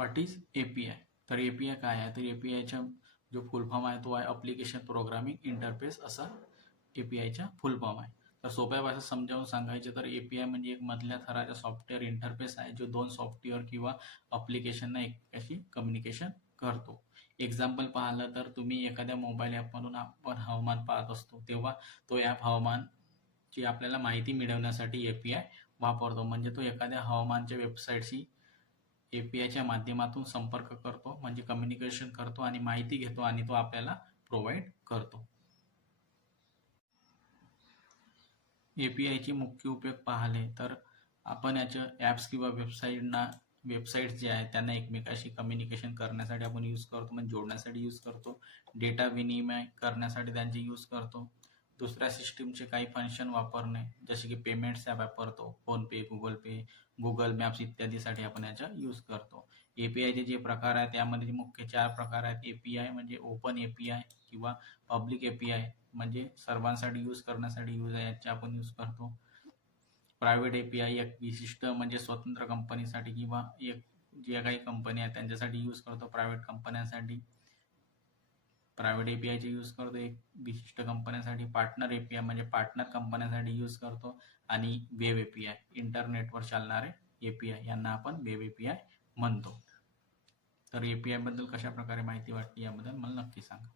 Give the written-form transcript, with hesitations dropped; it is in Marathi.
What is API? तर API काय आहे? तर APIच्या जो फुल फॉर्म आहे तो आहे ॲप्लिकेशन प्रोग्रामिंग इंटरफेस, असा APIच्या फुल फॉर्म आहे. तर सोप्या भाषेत समजावून सांगायचे तर API म्हणजे एक मधल्या थराचा सॉफ्टवेअर इंटरफेस आहे जो दोन सॉफ्टवेअर किंवा ॲप्लिकेशनना एकमेकांशी कम्युनिकेशन करतो. एक्झाम्पल पाहिलं तर तुम्ही एखाद्या मोबाईल ॲपमधून आपण हवामान पाहत असतो, तेव्हा तो ॲप हवामानची आपल्याला माहिती मिळवण्यासाठी API वापरतो. म्हणजे तो एखाद्या हवामानच्या वेबसाईटशी APIच्या माध्यमातून संपर्क करतो, म्हणजे कम्युनिकेशन करतो आणि माहिती घेतो आणि तो आपल्याला प्रोव्हाइड करतो. APIचे मुख्य उपयोग पाहिले तर आपण याच्या ॲप्स किंवा वेबसाईट्स जे आहेत त्यांना एकमेकाशी कम्युनिकेशन करण्यासाठी आपण यूज करतो, म्हणजे जोडण्यासाठी यूज करतो. डेटा विनिमय करण्यासाठी त्यांचे यूज करतो. दुसऱ्या सिस्टीमचे काही फंक्शन वापरणे, जसे की पेमेंट्स ॲप वापरतो, फोनपे, गुगल पे, गुगल मॅप्स इत्यादीसाठी आपण याचा यूज करतो. APIचे जे प्रकार आहेत त्यामध्ये मुख्य 4 प्रकार आहेत. API म्हणजे ओपन API किंवा पब्लिक API, म्हणजे सर्वांसाठी यूज करण्यासाठी यूज आहे, याचे आपण यूज करतो. प्रायव्हेट API एक विशिष्ट म्हणजे स्वतंत्र कंपनीसाठी किंवा एक जे काही कंपनी आहेत त्यांच्यासाठी यूज करतो. प्रायव्हेट कंपन्यांसाठी प्रायव्हेट APIचे यूज करतो, एक विशिष्ट कंपन्यांसाठी. पार्टनर API म्हणजे पार्टनर कंपन्यांसाठी यूज करतो. आणि वेब API इंटरनेटवर चालणारे API यांना आपण वेब API म्हणतो. तर API बद्दल कशा प्रकारे माहिती वाटली याबद्दल मला नक्की सांगा.